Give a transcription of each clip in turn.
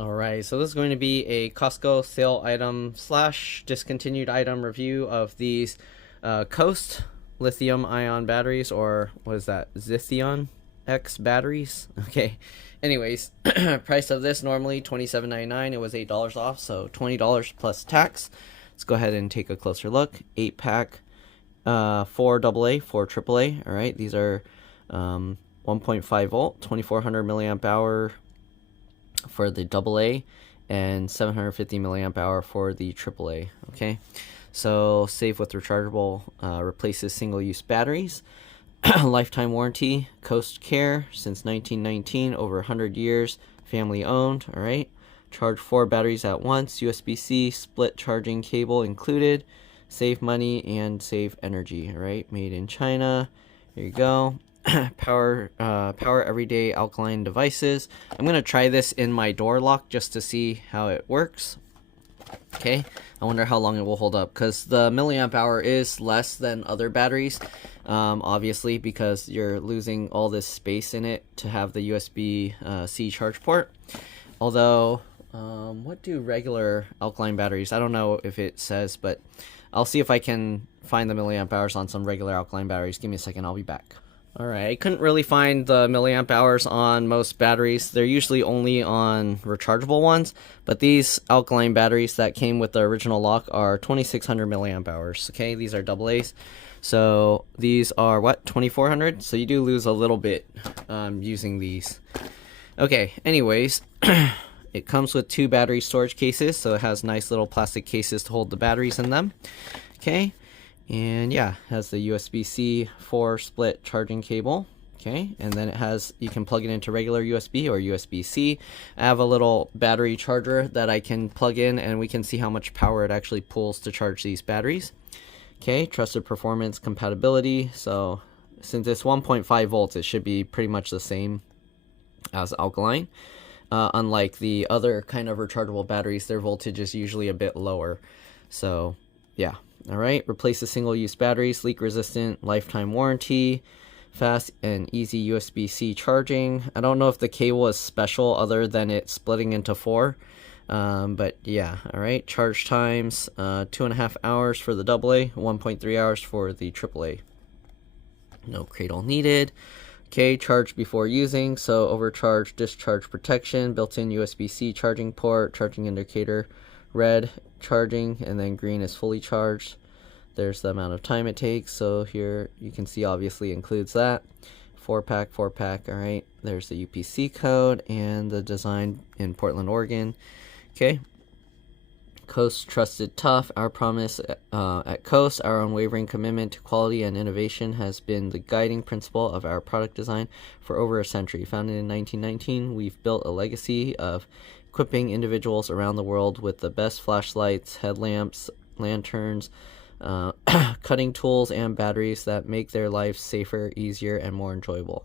Alright, so this is going to be a Costco sale item slash discontinued item review of these Coast lithium ion batteries, or what is that, Zithion-x batteries. Okay, anyways, price of this normally $27.99. It was $8 off, so $20 plus tax. Let's go ahead and take a closer look. 8-pack, 4 AA, 4 AAA. Alright, these are 1.5 volt, 2400 milliamp hour for the AA, and 750 milliamp hour for the AAA. Okay, so safe with rechargeable, replaces single-use batteries. Lifetime warranty, Coast Care since 1919, over 100 years, family owned. All right, charge 4 batteries at once, USB-C split charging cable included. Save money and save energy. All right, made in China. Here you go. Power everyday alkaline devices. I'm gonna try this in my door lock just to see how it works. Okay, I wonder how long it will hold up, because the milliamp hour is less than other batteries, obviously, because you're losing all this space in it to have the USB-C charge port. Although, what do regular alkaline batteries? I don't know if it says, but I'll see if I can find the milliamp hours on some regular alkaline batteries. Give me a second, I'll be back. Alright, I couldn't really find the milliamp hours on most batteries. They're usually only on rechargeable ones, but these alkaline batteries that came with the original lock are 2600 milliamp hours. Okay, these are AA's. So these are what, 2400? So you do lose a little bit using these. Okay, anyways, it comes with 2 battery storage cases, so it has nice little plastic cases to hold the batteries in them. Okay. And yeah, it has the USB-C 4 split charging cable. Okay, and then it has, you can plug it into regular USB or USB-C. I have a little battery charger that I can plug in, and we can see how much power it actually pulls to charge these batteries. Okay, trusted performance compatibility. So since it's 1.5 volts, it should be pretty much the same as alkaline. Unlike the other kind of rechargeable batteries, their voltage is usually a bit lower. So yeah. Alright, replaces single-use batteries, leak resistant, lifetime warranty, fast and easy USB-C charging. I don't know if the cable is special other than it splitting into 4. But yeah, alright, charge times, 2.5 hours for the AA, 1.3 hours for the AAA. No cradle needed. Okay, charge before using, so overcharge, discharge protection, built-in USB-C charging port, charging indicator, red charging, and then green is fully charged. There's the amount of time it takes, so here you can see obviously includes that. 4-pack. Alright, there's the UPC code and the design in Portland, Oregon. Okay, Coast trusted tough. Our promise at Coast, our unwavering commitment to quality and innovation, has been the guiding principle of our product design for over a century. Founded in 1919, we've built a legacy of equipping individuals around the world with the best flashlights, headlamps, lanterns, cutting tools, and batteries that make their lives safer, easier, and more enjoyable.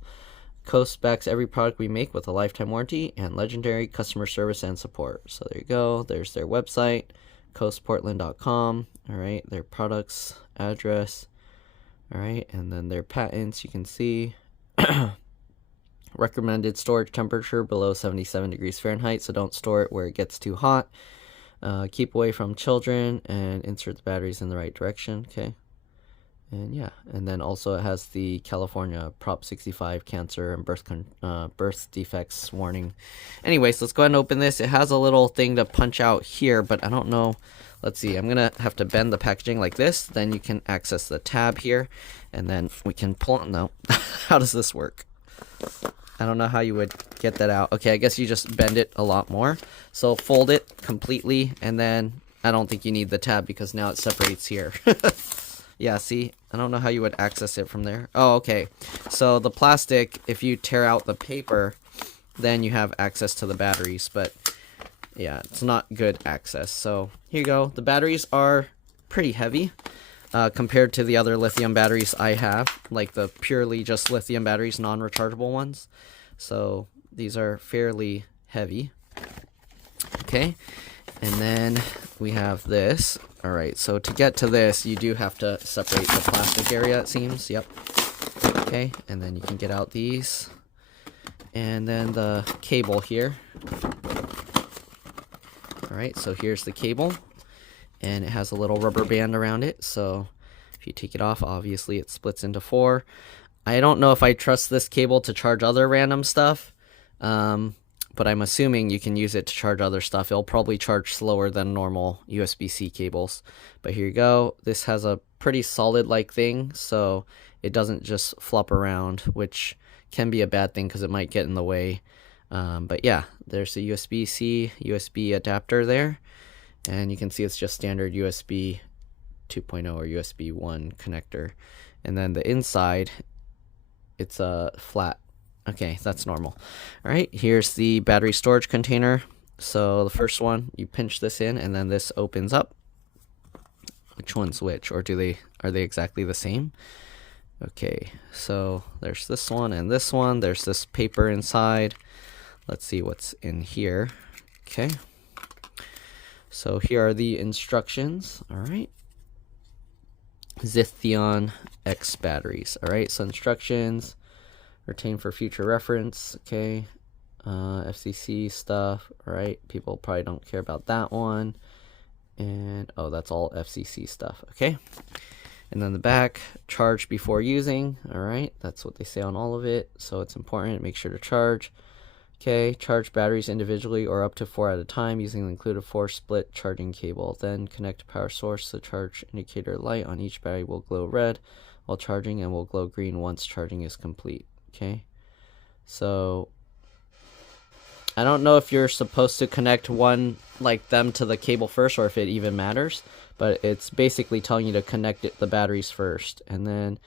Coast backs every product we make with a lifetime warranty and legendary customer service and support. So there you go. There's their website, coastportland.com. All right, their products, address. All right, and then their patents, you can see. Recommended storage temperature below 77 degrees Fahrenheit, so don't store it where it gets too hot. Keep away from children, and insert the batteries in the right direction. Okay, and yeah, and then also it has the California Prop 65 cancer and birth defects warning. Anyways, let's go ahead and open this. It has a little thing to punch out here, but I don't know. Let's see, I'm gonna have to bend the packaging like this, then you can access the tab here, and then we can pull it. No. How does this work? I don't know how you would get that out. Okay, I guess you just bend it a lot more. So fold it completely, and then I don't think you need the tab because now it separates here. Yeah, see? I don't know how you would access it from there. Oh, okay. So the plastic, if you tear out the paper, then you have access to the batteries. But yeah, it's not good access. So here you go. The batteries are pretty heavy. Compared to the other lithium batteries I have, like the purely just lithium batteries, non-rechargeable ones. So these are fairly heavy. Okay, and then we have this. Alright, so to get to this, you do have to separate the plastic area, it seems. Yep. Okay, and then you can get out these. And then the cable here. All right, so here's the cable, and it has a little rubber band around it. So if you take it off, obviously it splits into 4. I don't know if I trust this cable to charge other random stuff, but I'm assuming you can use it to charge other stuff. It'll probably charge slower than normal USB-C cables. But here you go. This has a pretty solid-like thing, so it doesn't just flop around, which can be a bad thing because it might get in the way. But yeah, there's the USB-C, USB adapter there. And you can see it's just standard USB 2.0 or USB 1 connector. And then the inside, it's a flat. Okay, that's normal. All right, here's the battery storage container. So the first one, you pinch this in, and then this opens up. Which one's which, or are they exactly the same? Okay, so there's this one and this one. There's this paper inside. Let's see what's in here. Okay, so here are the instructions. All right, Zithion-x batteries. All right, so instructions. Retain for future reference. Okay, FCC stuff. All right, people probably don't care about that one. And oh, that's all FCC stuff. Okay, and then the back, charge before using. All right, that's what they say on all of it, so it's important. Make sure to charge. Okay, charge batteries individually or up to 4 at a time using the included 4 split charging cable. Then connect power source. The charge indicator light on each battery will glow red while charging and will glow green once charging is complete. Okay, so I don't know if you're supposed to connect one like them to the cable first or if it even matters, but it's basically telling you to connect the batteries first. And then,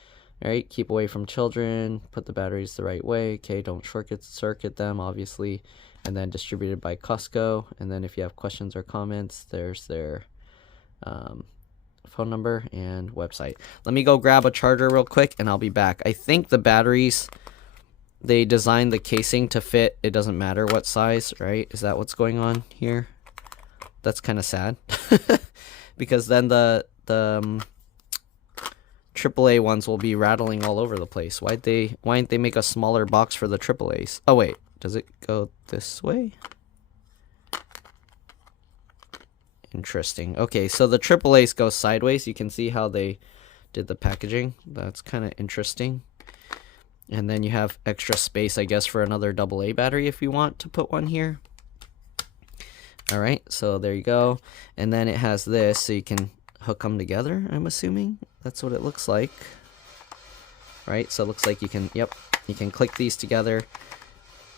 all right, keep away from children, put the batteries the right way. Okay, don't circuit them, obviously. And then distributed by Costco. And then if you have questions or comments, there's their phone number and website. Let me go grab a charger real quick and I'll be back. I think the batteries, they designed the casing to fit. It doesn't matter what size, right? Is that what's going on here? That's kind of sad. Because then the AAA ones will be rattling all over the place. Why didn't they make a smaller box for the AAAs? Oh wait, does it go this way? Interesting. Okay, so the AAAs go sideways. You can see how they did the packaging. That's kind of interesting. And then you have extra space, I guess, for another AA battery if you want to put one here. All right, so there you go. And then it has this, so you can hook them together, I'm assuming. That's what it looks like. Right, so it looks like you can, yep, you can click these together,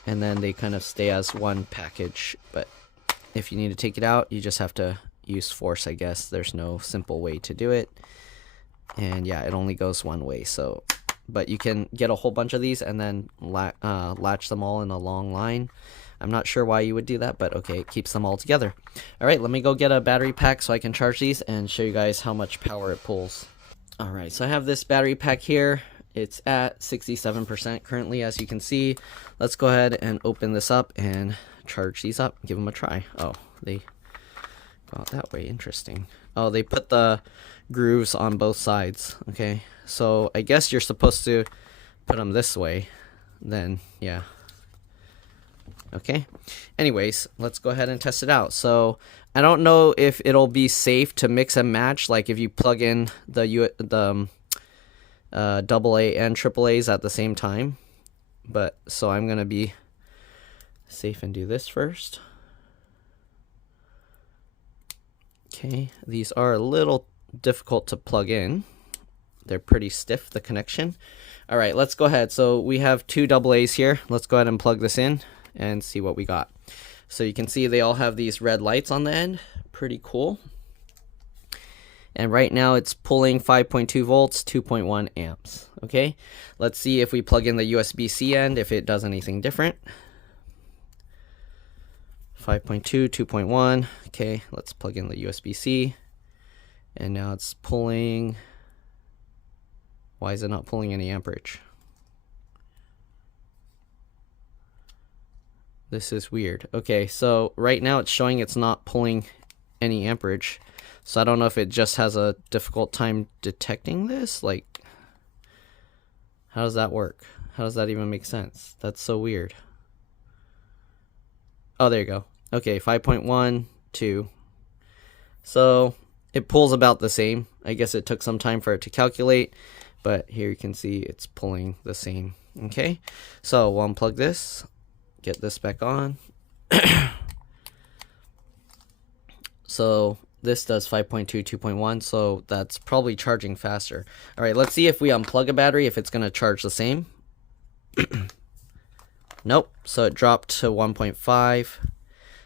and then they kind of stay as one package. But if you need to take it out, you just have to use force, I guess. There's no simple way to do it. And yeah, it only goes one way, so... But you can get a whole bunch of these and then latch them all in a long line. I'm not sure why you would do that, but okay, it keeps them all together. All right, let me go get a battery pack so I can charge these and show you guys how much power it pulls. All right, so I have this battery pack here. It's at 67% currently, as you can see. Let's go ahead and open this up and charge these up. Give them a try. Oh, they go out that way. Interesting. Oh, they put the grooves on both sides. Okay, so I guess you're supposed to put them this way. Then, yeah. Okay, anyways, let's go ahead and test it out. So I don't know if it'll be safe to mix and match, like if you plug in the AA and AAAs at the same time. But so I'm gonna be safe and do this first. Okay, these are a little difficult to plug in. They're pretty stiff, the connection. All right, let's go ahead. So we have two AA's here. Let's go ahead and plug this in and see what we got. So you can see they all have these red lights on the end. Pretty cool. And right now it's pulling 5.2 volts, 2.1 amps. Okay, let's see if we plug in the USB-C end, if it does anything different. 5.2, 2.1. Okay, let's plug in the USB-C. And now it's pulling. Why is it not pulling any amperage? This is weird. Okay, so right now it's showing it's not pulling any amperage. So I don't know if it just has a difficult time detecting this. Like, how does that work? How does that even make sense? That's so weird. Oh, there you go. Okay, 5.1, 2. So it pulls about the same. I guess it took some time for it to calculate, but here you can see it's pulling the same. Okay, so we'll unplug this, get this back on. So this does 5.2, 2.1, so that's probably charging faster. All right, let's see if we unplug a battery, if it's going to charge the same. Nope, so it dropped to 1.5.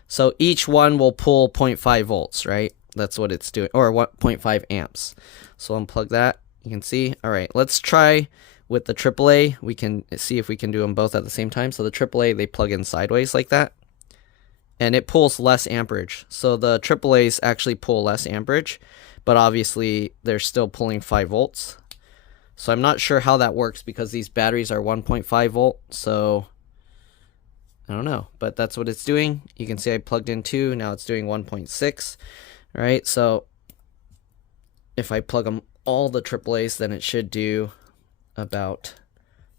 So each one will pull 0.5 volts, right? That's what it's doing, or 1.5 amps. So unplug that, you can see. All right, let's try with the AAA. We can see if we can do them both at the same time. So the AAA, they plug in sideways like that, and it pulls less amperage. So the AAAs actually pull less amperage, but obviously they're still pulling 5 volts. So I'm not sure how that works because these batteries are 1.5 volt. So I don't know, but that's what it's doing. You can see I plugged in 2, now it's doing 1.6. All right, so if I plug them all the AAAs, then it should do about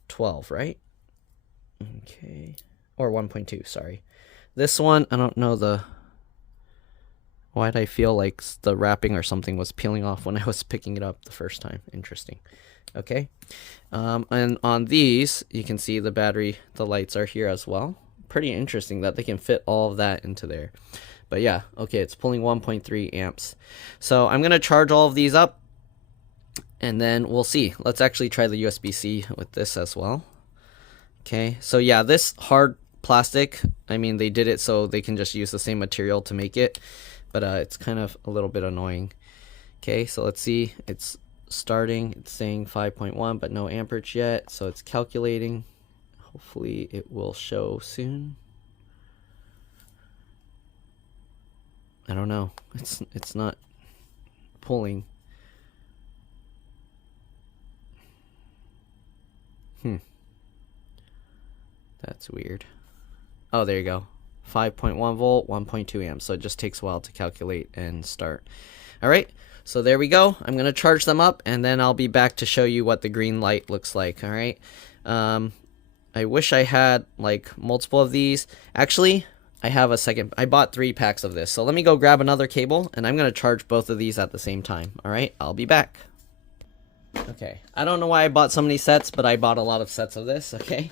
12, right? Okay, or 1.2, sorry. This one, I don't know why'd I feel like the wrapping or something was peeling off when I was picking it up the first time. Interesting. Okay, and on these, you can see the battery, the lights are here as well. Pretty interesting that they can fit all of that into there. But yeah, okay, it's pulling 1.3 amps. So I'm going to charge all of these up, and then we'll see. Let's actually try the USB-C with this as well. Okay, so yeah, this hard plastic, I mean, they did it so they can just use the same material to make it, but it's kind of a little bit annoying. Okay, so let's see. It's starting. It's saying 5.1, but no amperage yet, so it's calculating. Hopefully it will show soon. I don't know. It's not pulling. That's weird. Oh, there you go. 5.1 volt, 1.2 amps. So it just takes a while to calculate and start. All right. So there we go. I'm going to charge them up, and then I'll be back to show you what the green light looks like. All right. I wish I had like multiple of these. Actually, I have a second. I bought 3 packs of this. So let me go grab another cable, and I'm going to charge both of these at the same time. All right. I'll be back. Okay. I don't know why I bought so many sets, but I bought a lot of sets of this. Okay.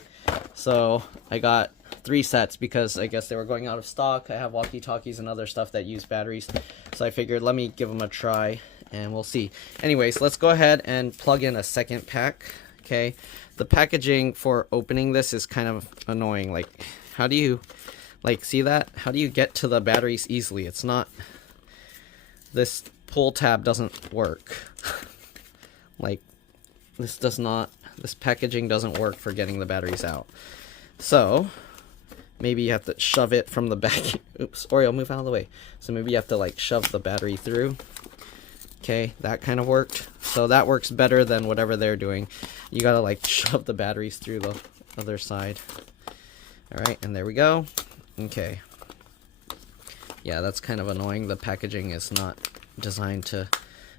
So I got 3 sets because I guess they were going out of stock. I have walkie-talkies and other stuff that use batteries. So I figured let me give them a try and we'll see. Anyways, let's go ahead and plug in a second pack. Okay. The packaging for opening this is kind of annoying. Like, how do you, like, see that? How do you get to the batteries easily? It's not, this pull tab doesn't work. Like, this does not, this packaging doesn't work for getting the batteries out. So maybe you have to shove it from the back. Oops, Oreo, move out of the way. So maybe you have to like shove the battery through. Okay, that kind of worked. So that works better than whatever they're doing. You gotta like shove the batteries through the other side. All right, and there we go. Okay. Yeah, that's kind of annoying. The packaging is not designed to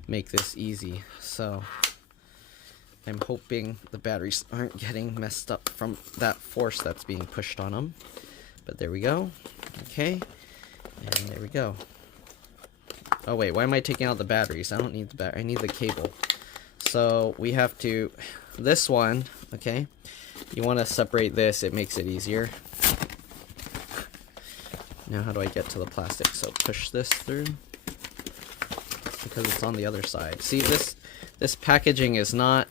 make this easy. So I'm hoping the batteries aren't getting messed up from that force that's being pushed on them. But there we go. Okay. And there we go. Oh wait, why am I taking out the batteries? I don't need the battery. I need the cable. So we have to, this one, okay, you want to separate this. It makes it easier. Now how do I get to the plastic? So push this through because it's on the other side. See, this packaging is not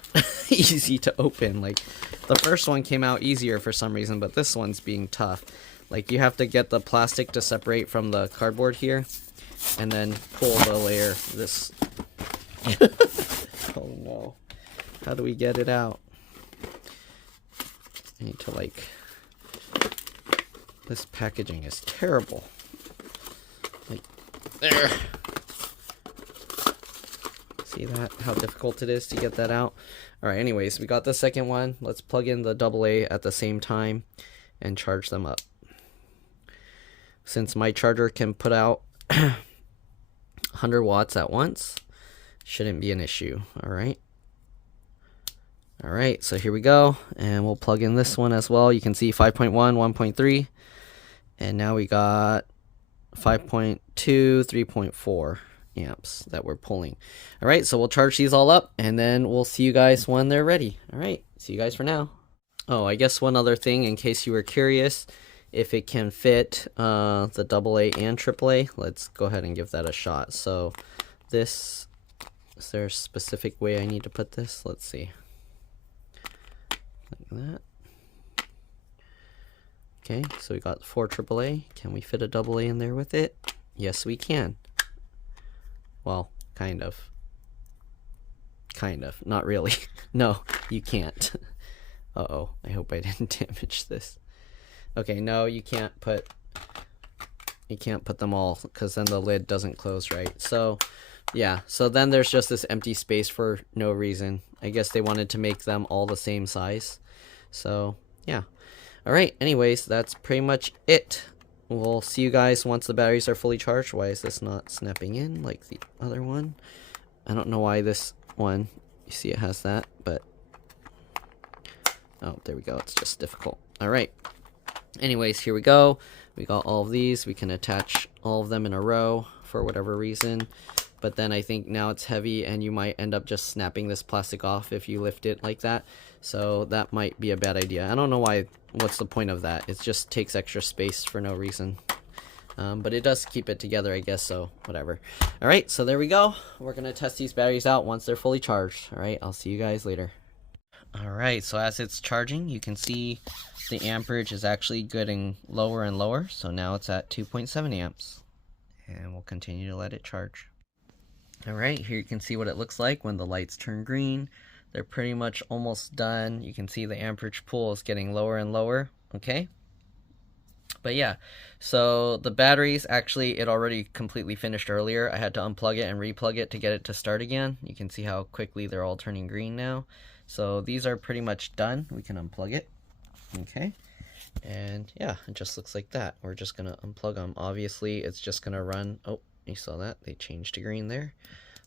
easy to open. Like, the first one came out easier for some reason, but this one's being tough. Like, you have to get the plastic to separate from the cardboard here, and then pull the layer. This. Oh no. How do we get it out? I need to, like. This packaging is terrible. Like, there. See that? How difficult it is to get that out? Alright, anyways, we got the second one. Let's plug in the AA at the same time and charge them up. Since my charger can put out 100 watts at once, shouldn't be an issue. Alright. Alright, so here we go. And we'll plug in this one as well. You can see 5.1, 1.3. And now we got 5.2, 3.4 amps that we're pulling. All right, so we'll charge these all up and then we'll see you guys when they're ready. All right, see you guys for now. Oh, I guess one other thing in case you were curious, if it can fit the AA and AAA, let's go ahead and give that a shot. So this, is there a specific way I need to put this? Let's see. Like that. Okay, so we got 4 AAA. Can we fit a AA in there with it? Yes, we can. Well, kind of. Kind of. Not really. No, you can't. Uh-oh, I hope I didn't damage this. Okay, no, you can't put them all because then the lid doesn't close right. So, yeah, so then there's just this empty space for no reason. I guess they wanted to make them all the same size. So, yeah. Alright, anyways, that's pretty much it. We'll see you guys once the batteries are fully charged. Why is this not snapping in like the other one? I don't know why this one, you see it has that, but... Oh, there we go. It's just difficult. Alright. Anyways, here we go. We got all of these. We can attach all of them in a row for whatever reason. But then I think now it's heavy and you might end up just snapping this plastic off if you lift it like that. So that might be a bad idea. I don't know why. What's the point of that? It just takes extra space for no reason. But it does keep it together, I guess, so whatever. Alright, so there we go. We're going to test these batteries out once they're fully charged. Alright, I'll see you guys later. Alright, so as it's charging, you can see the amperage is actually getting lower and lower. So now it's at 2.7 amps. And we'll continue to let it charge. Alright, here you can see what it looks like when the lights turn green. They're pretty much almost done. You can see the amperage pool is getting lower and lower. Okay? But yeah, so the batteries, actually, it already completely finished earlier. I had to unplug it and replug it to get it to start again. You can see how quickly they're all turning green now. So these are pretty much done. We can unplug it. Okay? And yeah, it just looks like that. We're just going to unplug them. Obviously, it's just going to run... Oh, you saw that? They changed to green there.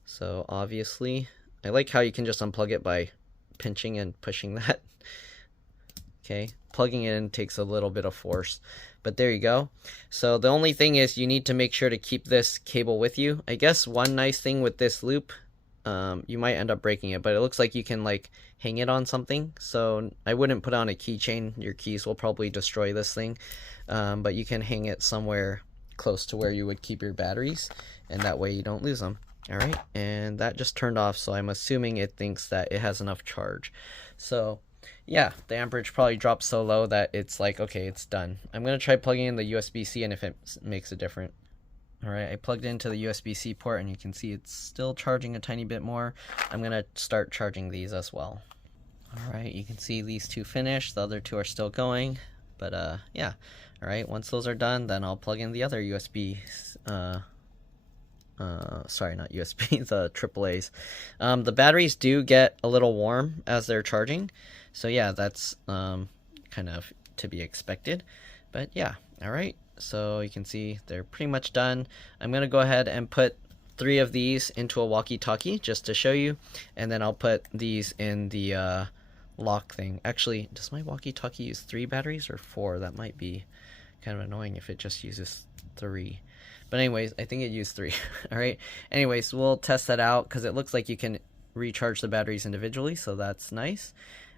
So obviously, I like how you can just unplug it by pinching and pushing that. Okay, plugging it in takes a little bit of force, but there you go. So the only thing is you need to make sure to keep this cable with you. I guess one nice thing with this loop, you might end up breaking it, but it looks like you can like hang it on something. So I wouldn't put on a keychain. Your keys will probably destroy this thing, but you can hang it somewhere close to where you would keep your batteries, and that way you don't lose them. All right, and that just turned off, so I'm assuming it thinks that it has enough charge. So yeah, the amperage probably dropped so low that it's like, okay, it's done. I'm gonna try plugging in the USB-C and if it makes a difference. All right, I plugged into the USB-C port and you can see it's still charging a tiny bit more. I'm gonna start charging these as well. All right, you can see these two finished, the other two are still going, but yeah. All right, once those are done, then I'll plug in the other USB, sorry, not USB, the AAAs. The batteries do get a little warm as they're charging, so yeah, that's kind of to be expected. But yeah, all right, so you can see they're pretty much done. I'm gonna go ahead and put 3 of these into a walkie-talkie just to show you, and then I'll put these in the lock thing. Actually, does my walkie-talkie use 3 batteries or 4? That might be kind of annoying if it just uses 3. But anyways, I think it used 3. All right. Anyways, we'll test that out because it looks like you can recharge the batteries individually, so that's nice.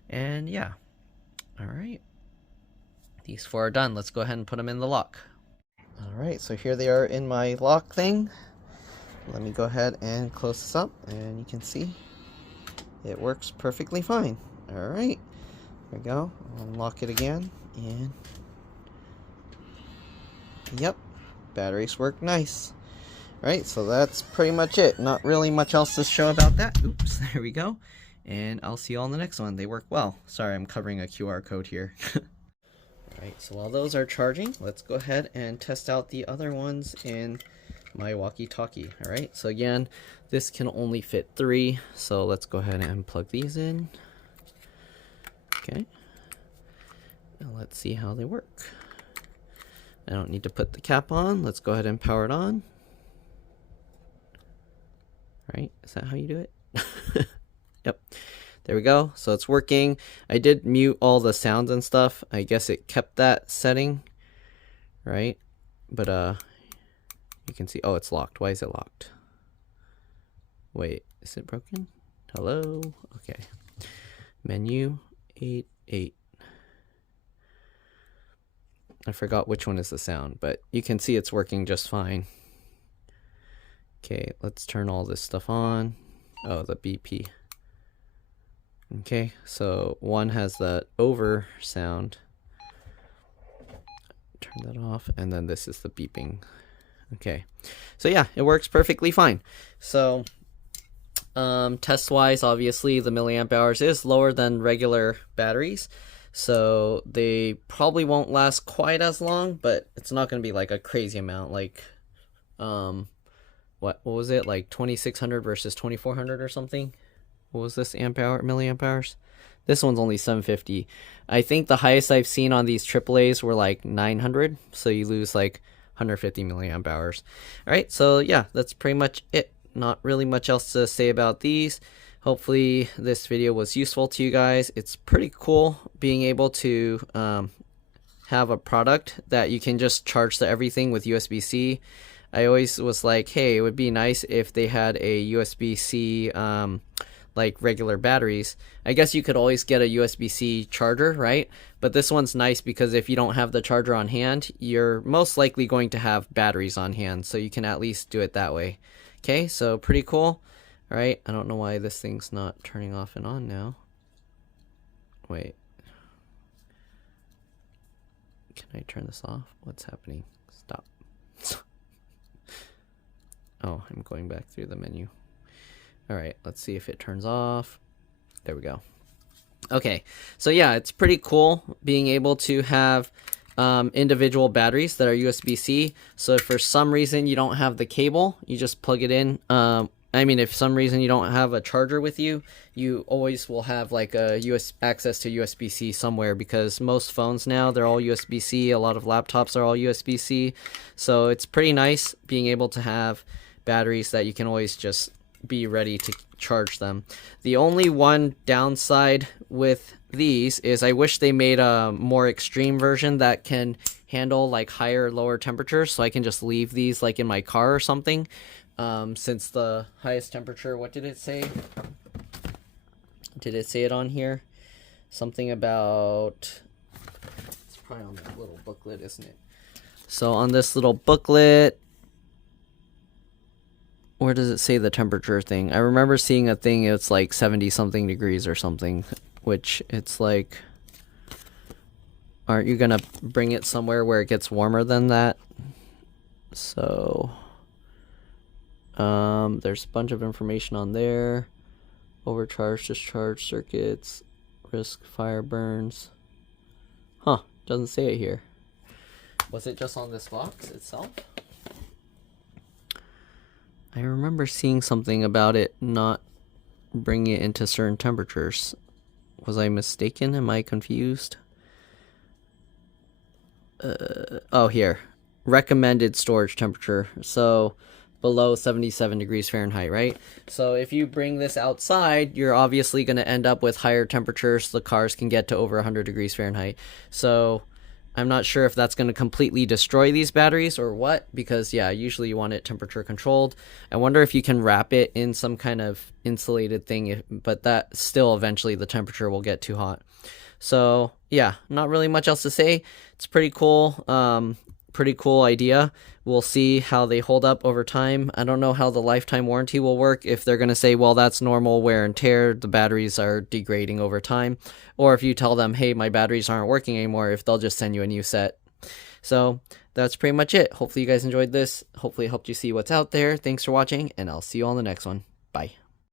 And yeah. All right. These 4 are done. Let's go ahead and put them in the lock. All right. So here they are in my lock thing. Let me go ahead and close this up, and you can see it works perfectly fine. All right. There we go. I'll unlock it again, and yep. Batteries work nice. Right, so that's pretty much it. Not really much else to show about that. Oops, there we go. And I'll see you all in the next one. They work well. Sorry, I'm covering a QR code here. Alright, so while those are charging, let's go ahead and test out the other ones in my walkie-talkie. Alright, so again, this can only fit 3. So let's go ahead and plug these in. Okay. And let's see how they work. I don't need to put the cap on. Let's go ahead and power it on. Right? Is that how you do it? Yep. There we go. So it's working. I did mute all the sounds and stuff. I guess it kept that setting. Right? But can see. Oh, it's locked. Why is it locked? Wait, is it broken? Hello? Okay. Menu 8. I forgot which one is the sound, but you can see it's working just fine. Okay, let's turn all this stuff on. Oh, the BP. Okay, so one has that over sound. Turn that off, and then this is the beeping. Okay, so yeah, it works perfectly fine. So test wise, obviously the milliamp hours is lower than regular batteries, so they probably won't last quite as long, but it's not going to be like a crazy amount, like what was it, like 2600 versus 2400 or something? What was this milliamp hours? This one's only 750. I think the highest I've seen on these AAAs were like 900, so you lose like 150 milliamp hours. All right, so yeah, that's pretty much it. Not really much else to say about these. Hopefully this video was useful to you guys. It's pretty cool being able to have a product that you can just charge to everything with USB-C. I always was like, hey, it would be nice if they had a USB-C like regular batteries. I guess you could always get a USB-C charger, right? But this one's nice because if you don't have the charger on hand, you're most likely going to have batteries on hand, so you can at least do it that way. Okay, so pretty cool. All right, I don't know why this thing's not turning off and on now. Wait. Can I turn this off? What's happening? Stop. Oh, I'm going back through the menu. All right, let's see if it turns off. There we go. Okay, so yeah, it's pretty cool being able to have individual batteries that are USB-C. So if for some reason you don't have the cable, you just plug it in. I mean, if for some reason you don't have a charger with you, you always will have like a access to USB-C somewhere, because most phones now, they're all USB-C. A lot of laptops are all USB-C. So it's pretty nice being able to have batteries that you can always just be ready to charge them. The only one downside with these is I wish they made a more extreme version that can handle like higher or lower temperatures, so I can just leave these like in my car or something. Since the highest temperature, what did it say? Did it say it on here? Something about, it's probably on that little booklet, isn't it? So on this little booklet, where does it say the temperature thing? I remember seeing a thing, it's like 70 something degrees or something, which it's like, aren't you gonna bring it somewhere where it gets warmer than that? So there's a bunch of information on there. Overcharge, discharge circuits, risk fire burns. Huh, doesn't say it here. Was it just on this box itself? I remember seeing something about it not bringing it into certain temperatures. Was I mistaken? Am I confused? Oh, here. Recommended storage temperature. So below 77 degrees Fahrenheit, right? So if you bring this outside, you're obviously going to end up with higher temperatures. The cars can get to over 100 degrees Fahrenheit. So I'm not sure if that's going to completely destroy these batteries or what, because yeah, usually you want it temperature controlled. I wonder if you can wrap it in some kind of insulated thing, but that still eventually the temperature will get too hot. So yeah, not really much else to say. It's pretty cool. Pretty cool idea. We'll see how they hold up over time. I don't know how the lifetime warranty will work, if they're going to say, well, that's normal wear and tear, the batteries are degrading over time, or if you tell them, hey, my batteries aren't working anymore, if they'll just send you a new set. So that's pretty much it. Hopefully you guys enjoyed this. Hopefully it helped you see what's out there. Thanks for watching, and I'll see you on the next one. Bye.